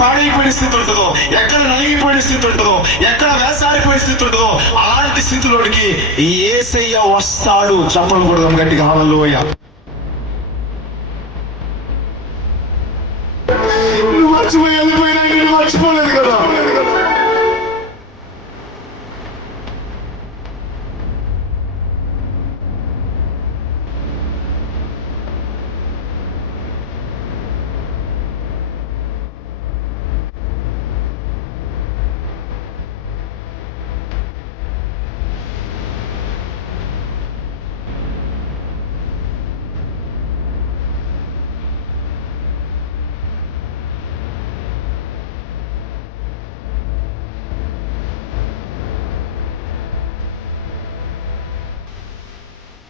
పాడైపోయిన స్థితి ఉంటుందో, ఎక్కడ నలిగిపోయిన స్థితి ఉంటుందో, ఎక్కడ వేసారిపోయిన స్థితి ఉంటుందో, అలాంటి స్థితిలోనికి యేసయ్య వస్తాడు. చప్పలు కొడదాం గట్టిగా, హల్లెలూయా. నువ్వు మర్చిపోయి వెళ్ళిపోయినా నేను మర్చిపోలేదు కదా.